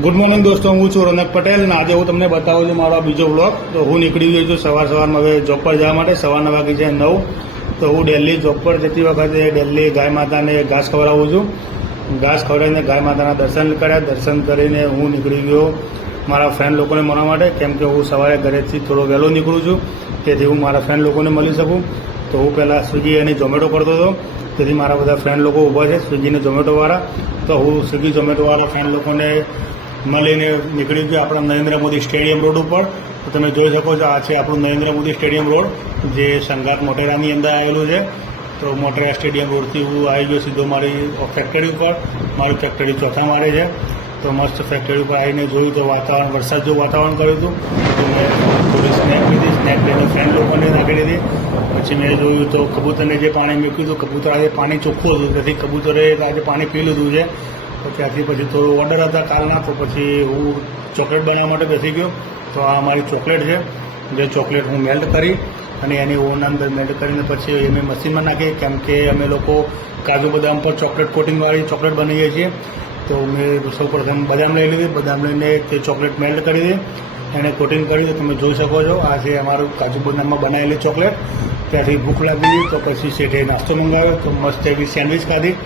Good morning દોસ્તો, હું છું રોનક પટેલ અને આજે હું તમને બતાવું છું મારો બીજો બ્લોગ. તો હું નીકળી ગયો છું સવારમાં હવે જોબ પર જવા માટે. સવારના વાગી છે 9. તો હું દિલ્હી જોબ પર જતી વખતે દિલ્હી ગાય માતાને ઘાસ ખવડાવું છું. ઘાસ ખવડાવીને ગાય માતાના દર્શન કર્યા. દર્શન કરીને હું નીકળી ગયો મારા ફ્રેન્ડ લોકોને મળવા માટે, કેમ કે હું સવારે ઘરેથી થોડો વહેલો નીકળું છું, તેથી હું મારા ફ્રેન્ડ લોકોને મળી શકું. તો હું પહેલાં સ્વિગી અને ઝોમેટો કરતો હતો, તેથી મારા બધા ફ્રેન્ડ લોકો ઊભા છે સ્વિગી અને ઝોમેટોવાળા. તો હું સ્વિગી ઝોમેટોવાળા ફ્રેન્ડ લોકોને મળીને નીકળી ગયો આપણા નરેન્દ્ર મોદી સ્ટેડિયમ રોડ ઉપર. તો તમે જોઈ શકો છો, આ છે આપણું નરેન્દ્ર મોદી સ્ટેડિયમ રોડ, જે સંગાત મોટેરાની અંદર આવેલું છે. તો મોટેરા સ્ટેડિયમ રોડથી હું આવી ગયો સીધો મારી ફેક્ટરી ઉપર. મારી ફેક્ટરી ચોથા માળે છે. તો મસ્ત ફેક્ટરી ઉપર આવીને જોયું તો વાતાવરણ, વરસાદ જેવું વાતાવરણ કર્યું હતું. તો મેં થોડી સ્નેપ લીધી, સ્નેપ લઈને ફ્રેન્ડ લોકોને નાખી દીધી. પછી મેં જોયું તો કબૂતરને જે પાણી મૂક્યું હતું, કબૂતર આજે પાણી ચોખ્ખું હતું, તેથી કબૂતરે આજે પાણી પી લીધું છે. તો ત્યાંથી પછી થોડો ઓર્ડર હતા કાલના, તો પછી હું ચોકલેટ બનાવવા માટે બેસી ગયો. તો આ મારી ચોકલેટ છે, જે ચોકલેટ હું મેલ્ટ કરી અને એની ઓવનના અંદર મેલ્ટ કરીને પછી એ મેં મશીનમાં નાખી, કેમ કે અમે લોકો કાજુ બદામ પર ચોકલેટ કોટિંગવાળી ચોકલેટ બનાવીએ છીએ. તો મેં સૌપ્રથમ બદામ લઈ લીધી. બદામ લઈને તે ચોકલેટ મેલ્ટ કરી દીધી, એને કોટિંગ કરી. તો તમે જોઈ શકો છો, આ છે અમારું કાજુ બદામમાં બનાવેલી ચોકલેટ. ત્યાંથી ભૂખ લાગી તો પછી શેઠે નાસ્તો મંગાવ્યો. તો મસ્ત એવી સેન્ડવિચ ખાધી.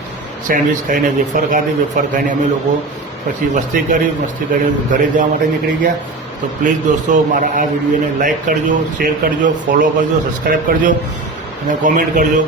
સેન્ડવિચ ખાઈને વેફર ખાધી. વેફર ખાઈને અમે લોકો પછી મસ્તી કરી ઘરે જવા માટે નીકળી ગયા. તો પ્લીઝ દોસ્તો, મારા આ વિડીયોને લાઇક કરજો, શેર કરજો, ફોલો કરજો, સબસ્ક્રાઈબ કરજો અને કોમેન્ટ કરજો.